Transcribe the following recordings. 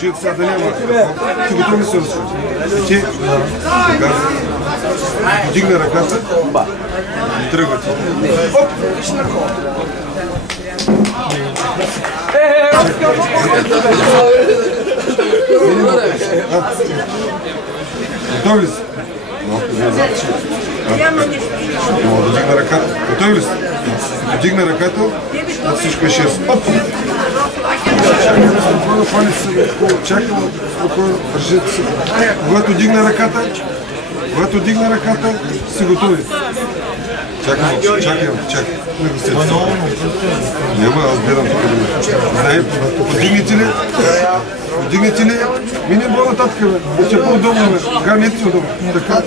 жият сега да няма. Ти готови се разсъжда. Ти подигна ръката и тръгвате. Оп! Готови ли си? Мога да дигна ръката. Готови ли си? Дигна ръката, всичко е 6. Оп! Спокойно фани се, чакам, спокойно, държите се. Когато дигна ръката, си готови. Чакай. Не го сетите. Няма, аз гледам тук да знае, подигнете ли, минем по-нататък, бе. Ще по-удобно, бе. Така не ти удобно. Така.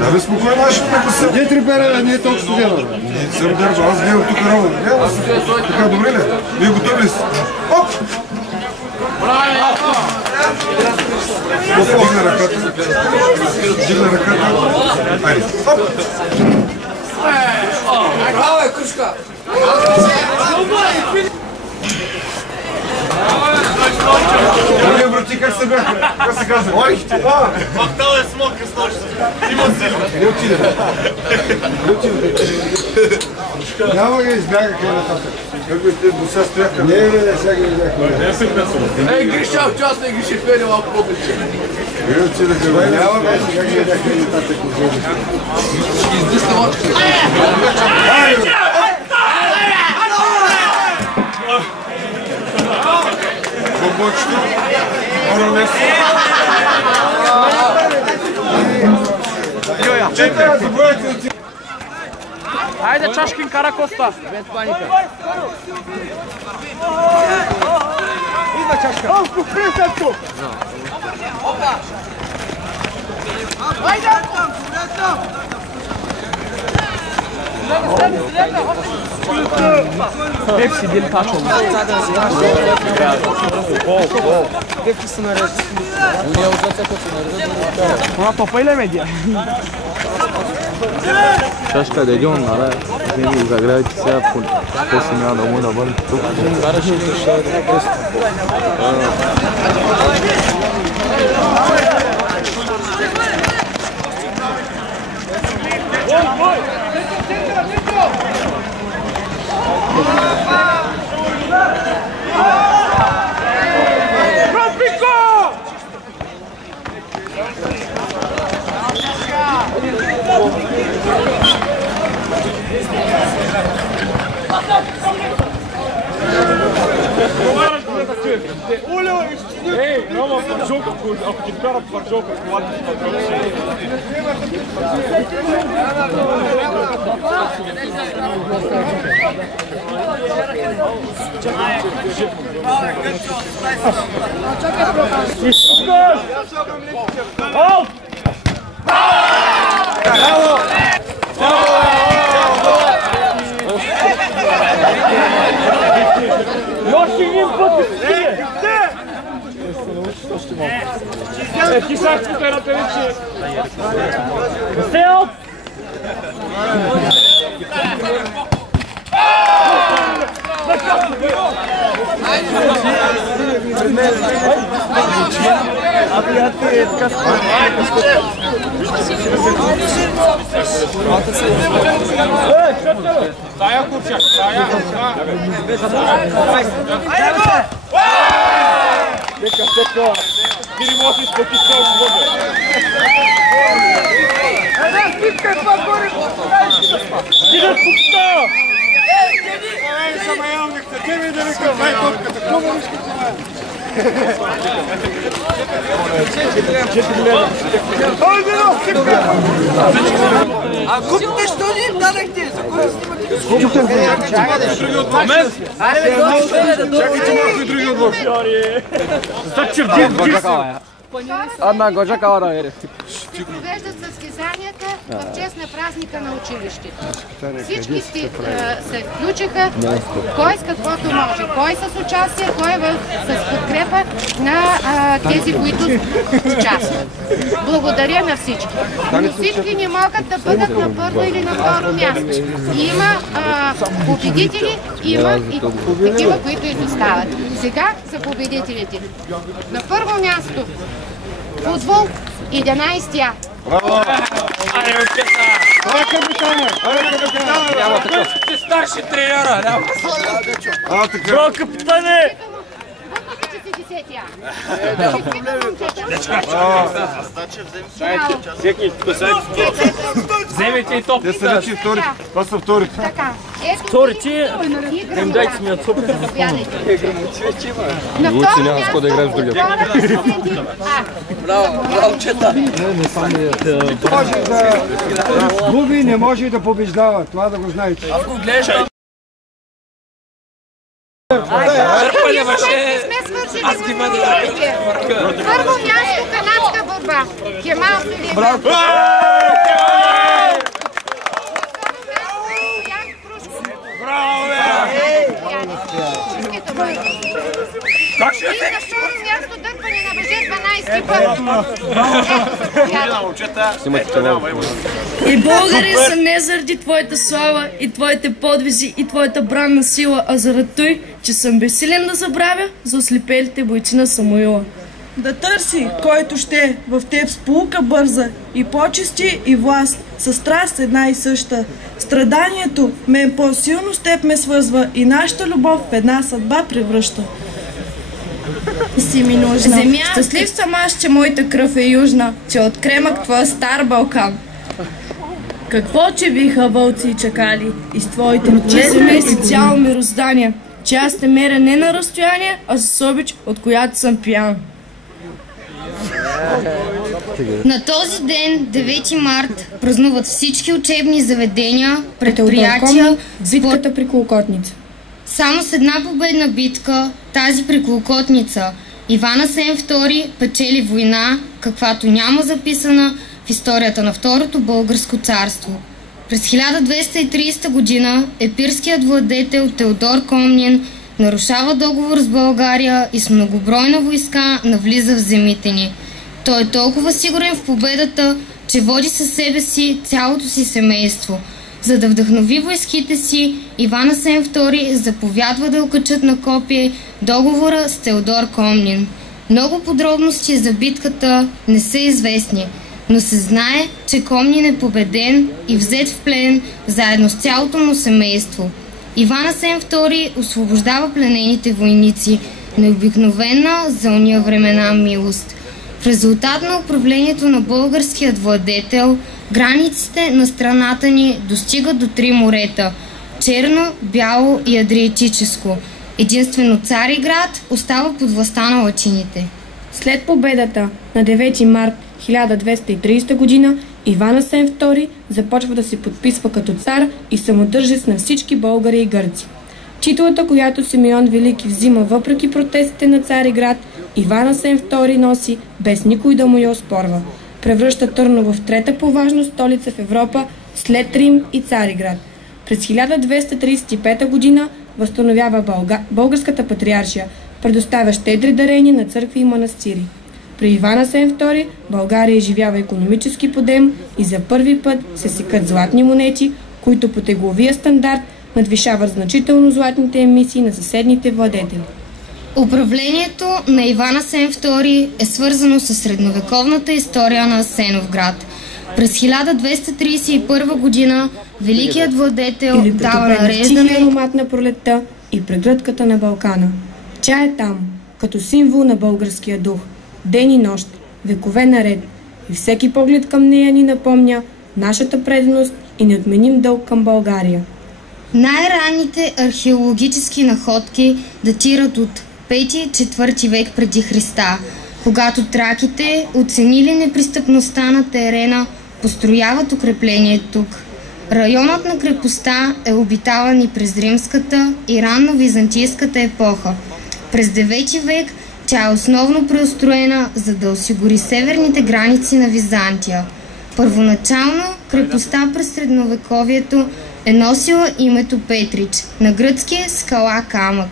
Да, бе, спокойно, аз ще ме се. Не трибера, не е толкова студено. Не съм държа, аз гледам тук работа. Така, добре ли? Вие готови ли сте? Оп! Дигна ръката. Айде. Оп! Браво, кружка! Добре, брати, как се бяха? Как се казва? Орихте! Махтал е смока с нощта. Има сила. Не отиде. Няма ги избяга къде нататък. Как бе, те до сега стояха? Не, сега ги избяга. Ей, Гриша, участник, Гриша, пели малко повече. Не отиде, къде? Няма бе, сега ги избяга къде нататък. Ще издисна лодката. Бобочето. Оронес. Чета, забравяйте да ти... Ajde Čaškin Karakosta. Без паника. Идва Чашка. Олко, присъдко! Айде! Добре там! Hep si deli taç oldu. Hepsi sınırı. Ona topayla mı diye? Чашка да иде онара, винаги загрявайте сега после няма да му навън тук. Ей, Рома, фаржока, ако ти вкарат фаржока, колата ти фаржока. Браво! Još един път стиге! Ти сачката на телече! Сел! Тая курчак, тая. Дека. Ти можеш да ти се освободи. Една спитка е това горе! Стига пуста! Ей, сама явнихте, те ми да викам, дай топката, какво ме вижте това? А купите що ни им дадахте? За кой снимате? Чакайте малко и други отбор. Зачев див! Една го чакава да ере. Провеждат състезанията Дискотека в чест на празника на училището. Всички се включиха, кой с каквото може, кой с участие, кой с подкрепа на тези, които участват. Благодаря на всички. Но всички не могат да бъдат на първо или на второ място. Има победители, има и такива, които изостават. Сега са победителите. На първо място футбол, 11-я. Браво! Няма такъв. Ти старши треньора, няма. Така. Браво, капитане! Въпреки, че си 10-я. Вземете и топ. Те са вече вторите. Това са вторите. Така. Вторите, им дайте ми от супер. На второ място, Браво, чета. Може да губи, не може да побеждава. Това да го знаете. Ако гледаш... Дърпане беше... Аз ги бъда. първо място, канадска борба. Кемал Селим. Браво! Как ще И на второ място дърпане на въже 12 път. И българи са не заради твоята слава и твоите подвизи и твоята бранна сила, а заради той, че съм безсилен да забравя за ослепелите бойци на Самуила. Да търси, който ще в теб сполука бърза и почести и власт, със страст една и съща. Страданието мен по-силно с теб ме свързва и нашата любов в една съдба превръща. Си ми нужна. Земя, щастлив съм аз, че моята кръв е южна, че от кремък твоя стар Балкан. Какво, че биха вълци и чакали и с твоите чеземе си цяло мироздание, че аз те меря не на разстояние, а с обич, от която съм пиян. На този ден, 9 март, празнуват всички учебни заведения, предприятия, битката при Колокотница. Само с една победна битка, тази при Колокотница, Иван Асен II печели война, каквато няма записана в историята на Второто българско царство. През 1230 година епирският владетел Теодор Комнин нарушава договор с България и с многобройна войска навлиза в земите ни. Той е толкова сигурен в победата, че води със себе си цялото си семейство. За да вдъхнови войските си, Иван Асен II заповядва да окачат на копие договора с Теодор Комнин. Много подробности за битката не са известни, но се знае, че Комнин е победен и взет в плен заедно с цялото му семейство. Иван Асен II освобождава пленените войници, необикновена за ония времена милост. В резултат на управлението на българският владетел, границите на страната ни достигат до 3 морета – Черно, Бяло и Адриатическо. Единствено Цариград остава под властта на латините. След победата на 9 март 1230 година Иван Асен II започва да се подписва като цар и самодържец на всички българи и гърци. Титулата, която Симеон Велики взима въпреки протестите на Цариград, Иван Асен II носи без никой да му я оспорва. Превръща Търново в трета по важност столица в Европа след Рим и Цариград. През 1235 година възстановява българската патриаршия, предоставя щедри дарения на църкви и манастири. При Иван Асен II България изживява икономически подем и за първи път се секат златни монети, които по тегловия стандарт надвишават значително златните емисии на съседните владетели. Управлението на Иван Асен II е свързано с средновековната история на Асеновград. През 1231 година великият владетел дава нареждане аромат на пролетта и прегръдката на Балкана. Тя е там, като символ на българския дух, ден и нощ, векове наред, и всеки поглед към нея ни напомня нашата преданост и неотменим дълг към България. Най-ранните археологически находки датират от 5-4 век преди Христа, когато траките, оценили непристъпността на терена, построяват укрепление тук. Районът на крепостта е обитаван и през римската и ранно-византийската епоха. През 9 век тя е основно преустроена, за да осигури северните граници на Византия. Първоначално крепостта през средновековието е носила името Петрич, на гръцки скала камък.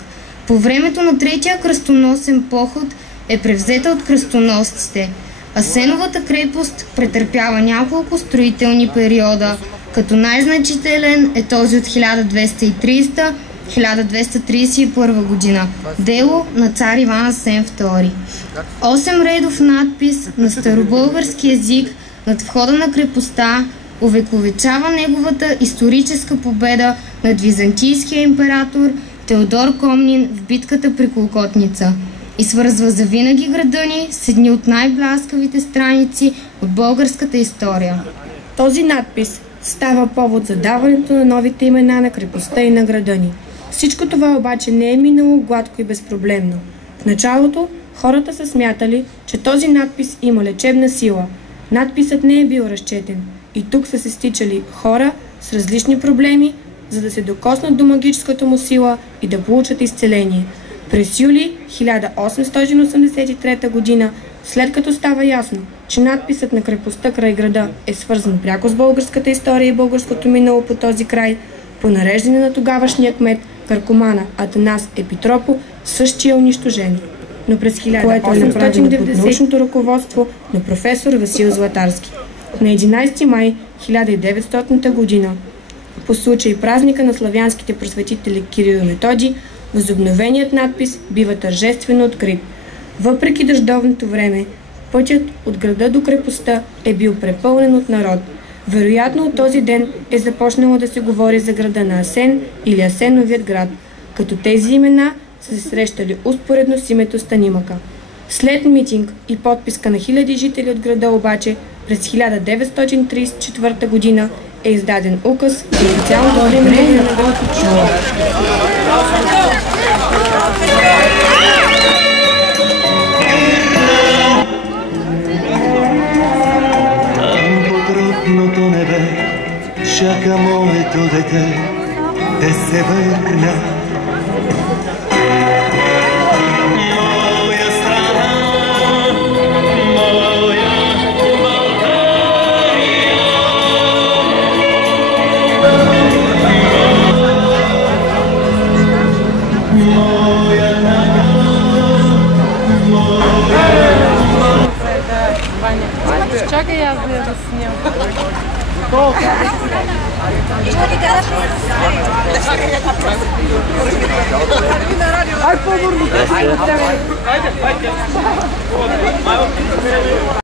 По времето на Третия кръстоносен поход е превзета от кръстоносците. Асеновата крепост претърпява няколко строителни периода, като най-значителен е този от 1230-1231 година, дело на цар Иван Асен II. 8-редов надпис на старобългарски език над входа на крепостта увековечава неговата историческа победа над византийския император Теодор Комнин в битката при Колкотница и свързва завинаги града ни с едни от най-бляскавите страници от българската история. Този надпис става повод за даването на новите имена на крепостта и на града ни. Всичко това обаче не е минало гладко и безпроблемно. В началото хората са смятали, че този надпис има лечебна сила. Надписът не е бил разчетен и тук са се стичали хора с различни проблеми, за да се докоснат до магическата му сила и да получат изцеление. През юли 1883 година, след като става ясно, че надписът на крепостта край града е свързан пряко с българската история и българското минало по този край, по нареждане на тогавашния кмет Каркомана Атанас Епитропо, същия е унищожен. Но през 1890 под научното ръководство на професор Васил Златарски. На 11 май 1900 година, по случай празника на славянските просветители Кирил и Методий, възобновеният надпис бива тържествено открит. Въпреки дъждовното време, пътят от града до крепостта е бил препълнен от народ. Вероятно от този ден е започнало да се говори за града на Асен или Асеновият град, като тези имена са се срещали успоредно с името Станимака. След митинг и подписка на хиляди жители от града обаче, през 1934 година е издаден указ за официалното време на Чула. Трудното небе чака моето дете да се върна. Моя страна, моя България, моя Чакай аз да я снимам. Ай, по-бърно!